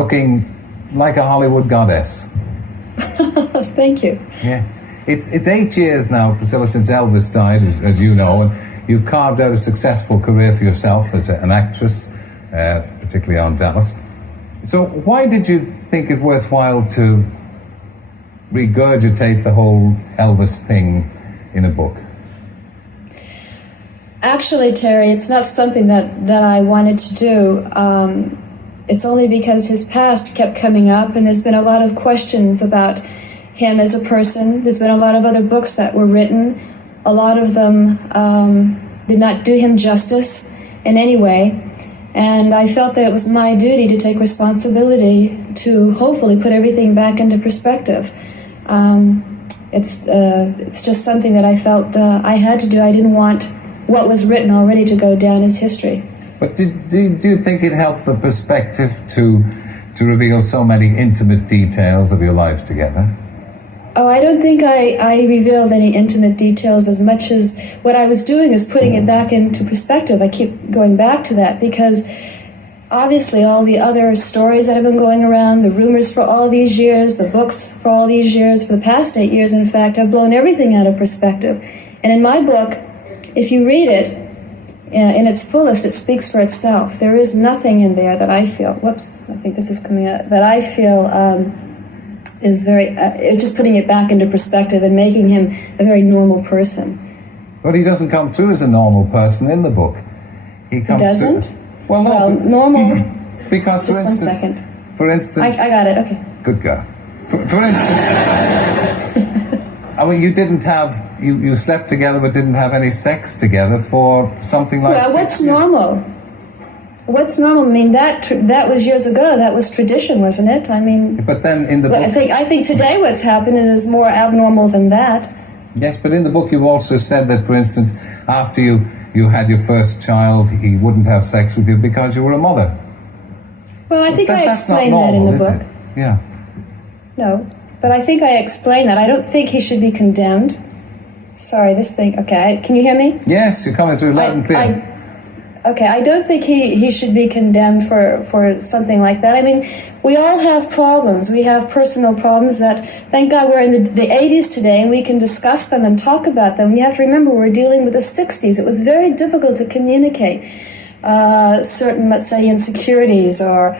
looking like a Hollywood goddess. Thank you. Yeah. It's 8 years now, Priscilla, since Elvis died, as you know, and you've carved out a successful career for yourself as an actress, particularly on Dallas. So why did you think it worthwhile to regurgitate the whole Elvis thing in a book? Actually, Terry, it's not something that I wanted to do. It's only because his past kept coming up, and there's been a lot of questions about him as a person. There's been a lot of other books that were written. A lot of them did not do him justice in any way. And I felt that it was my duty to take responsibility to hopefully put everything back into perspective. It's just something that I felt I had to do. I didn't want what was written already to go down as history. But do you think it helped the perspective to reveal so many intimate details of your life together? Oh, I don't think I revealed any intimate details as much as what I was doing is putting it back into perspective. I keep going back to that because obviously all the other stories that have been going around, the rumors for all these years, the books for all these years, for the past 8 years, in fact, have blown everything out of perspective. And in my book, if you read it in its fullest, it speaks for itself. There is nothing in there that I feel, whoops, I think this is coming out, that I feel is very, it's just putting it back into perspective and making him a very normal person. But he doesn't come through as a normal person in the book. He doesn't? Through, well, no. Well, normal. Because, just for instance. I got it, okay. Good girl. For instance, I mean, you didn't have, you slept together but didn't have any sex together for something like 6 years. What's normal? What's normal? I mean, that was years ago. That was tradition, wasn't it? I mean, but then in the book, I think today what's happening is more abnormal than that. Yes, but in the book you've also said that, for instance, after you had your first child, he wouldn't have sex with you because you were a mother. Well, I think I explained that in the book. Yeah. No, but I think I explained that. I don't think he should be condemned. Sorry, this thing. Okay, can you hear me? Yes, you're coming through loud and clear. Okay, I don't think he should be condemned for something like that. I mean, we all have problems. We have personal problems that, thank God we're in the 80s today and we can discuss them and talk about them. You have to remember we're dealing with the 60s. It was very difficult to communicate certain, let's say, insecurities or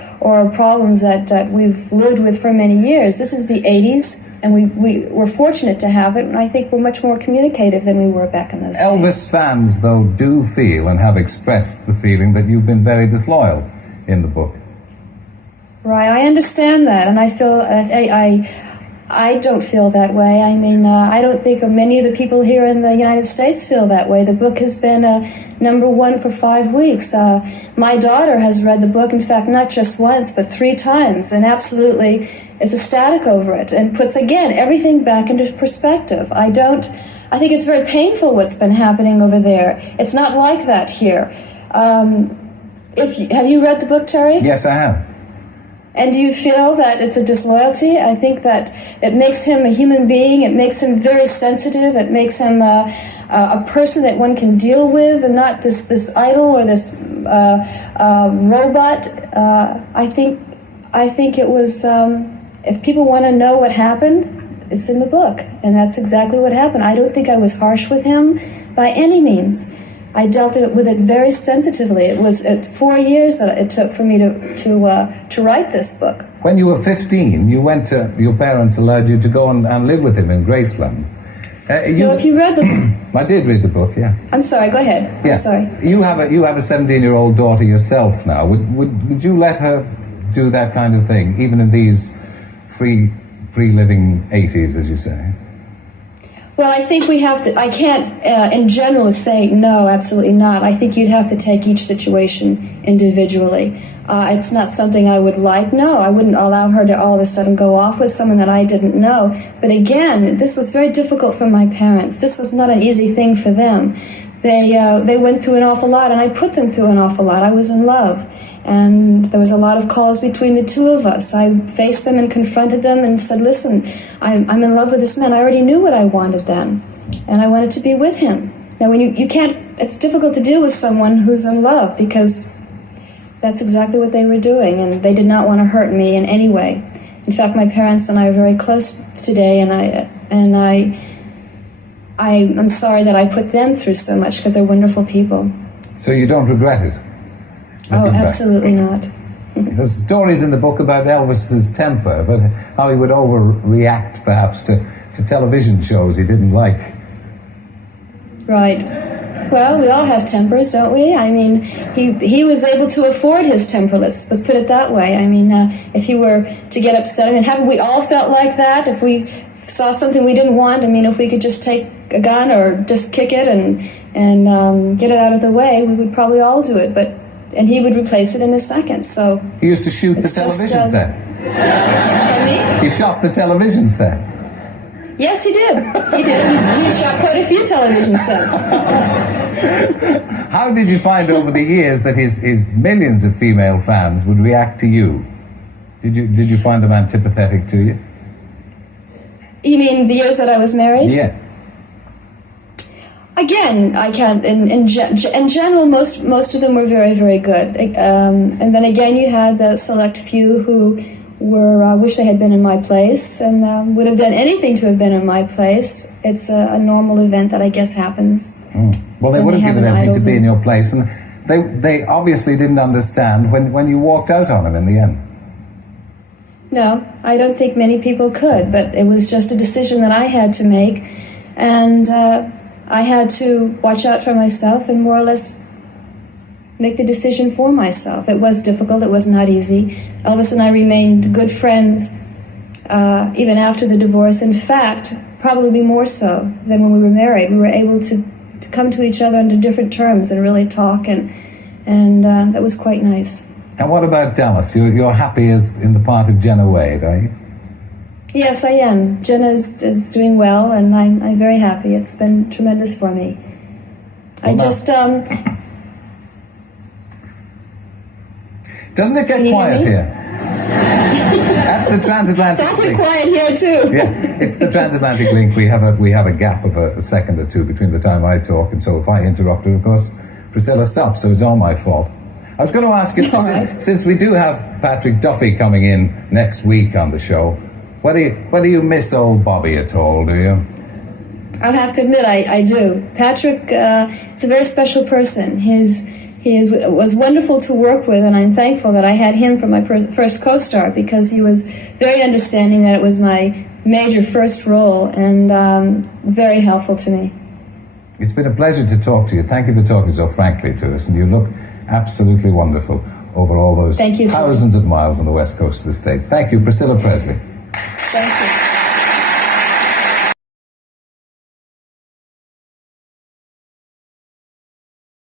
problems that we've lived with for many years. This is the 80s. And we're fortunate to have it, and I think we're much more communicative than we were back in those days. Elvis fans, though, do feel and have expressed the feeling that you've been very disloyal in the book. Right, I understand that, and I feel I don't feel that way. I mean, I don't think many of the people here in the United States feel that way. The book has been #1 for 5 weeks. My daughter has read the book, in fact, not just once, but 3 times, and absolutely is ecstatic over it and puts, again, everything back into perspective. I think it's very painful what's been happening over there. It's not like that here. Have you read the book, Terry? Yes, I have. And do you feel that it's a disloyalty? I think that it makes him a human being. It makes him very sensitive. It makes him a person that one can deal with, and not this idol or this robot. I think it was. If people want to know what happened, it's in the book, and that's exactly what happened. I don't think I was harsh with him by any means. I dealt with it very sensitively. It was 4 years that it took for me to write this book. When you were 15, you went to, your parents allowed you to go and live with him in Graceland. If you read the book. I did read the book, yeah. I'm sorry, go ahead. Yeah. I'm sorry. You have a 17-year-old daughter yourself now. Would you let her do that kind of thing, even in these free living 80s, as you say? Well, I think we have to, I can't in general say no, absolutely not. I think you'd have to take each situation individually. It's not something I would like. No, I wouldn't allow her to all of a sudden go off with someone that I didn't know. But again, this was very difficult for my parents. This was not an easy thing for them. They went through an awful lot, and I put them through an awful lot. I was in love. And there was a lot of calls between the two of us. I faced them and confronted them and said, listen, I'm in love with this man. I already knew what I wanted then, and I wanted to be with him. Now, when you can't, it's difficult to deal with someone who's in love because that's exactly what they were doing, and they did not want to hurt me in any way. In fact, my parents and I are very close today, and I'm sorry that I put them through so much, because they're wonderful people. So you don't regret it? Oh, absolutely not. There's stories in the book about Elvis's temper, about how he would overreact perhaps to television shows he didn't like. Right. Well, we all have tempers, don't we? I mean, he was able to afford his temper, let's put it that way. I mean, if he were to get upset, I mean, haven't we all felt like that? If we saw something we didn't want, I mean, if we could just take a gun or just kick it and get it out of the way, we would probably all do it, and he would replace it in a second, so... He used to shoot the television set. Pardon me? He shot the television set. Yes, he did. He did. He shot quite a few television sets. How did you find over the years that his millions of female fans would react to you? Did you find them antipathetic to you? You mean the years that I was married? Yes. Again, I can't. In general, most of them were very, very good. And then again, you had the select few who were wish they had been in my place and would have done anything to have been in my place. It's a normal event that I guess happens. Well, they would have given everything to be in your place, and they obviously didn't understand when you walked out on them in the end. No, I don't think many people could, but it was just a decision that I had to make, and I had to watch out for myself and more or less make the decision for myself. It was difficult, it was not easy. Elvis and I remained good friends even after the divorce. In fact, probably more so than when we were married. We were able to come to each other under different terms and really talk, and that was quite nice. And what about Dallas? You're happy as in the part of Jenna Wade, are you? Yes, I am. Jenna is doing well, and I'm very happy. It's been tremendous for me. Well, Doesn't it get quiet here? That's the transatlantic link. It's awfully quiet here too. Yeah, it's the transatlantic link. We have a gap of a second or two between the time I talk, and so if I interrupt it, of course, Priscilla stops. So it's all my fault. I was going to ask you, since we do have Patrick Duffy coming in next week on the show, whether you miss old Bobby at all, do you? I'll have to admit, I do. Patrick is a very special person. He was wonderful to work with, and I'm thankful that I had him for my first co-star, because he was very understanding that it was my major first role, and very helpful to me. It's been a pleasure to talk to you. Thank you for talking so frankly to us, and you look absolutely wonderful over all those thousands of miles on the west coast of the States. Thank you, Priscilla Presley. Thank you.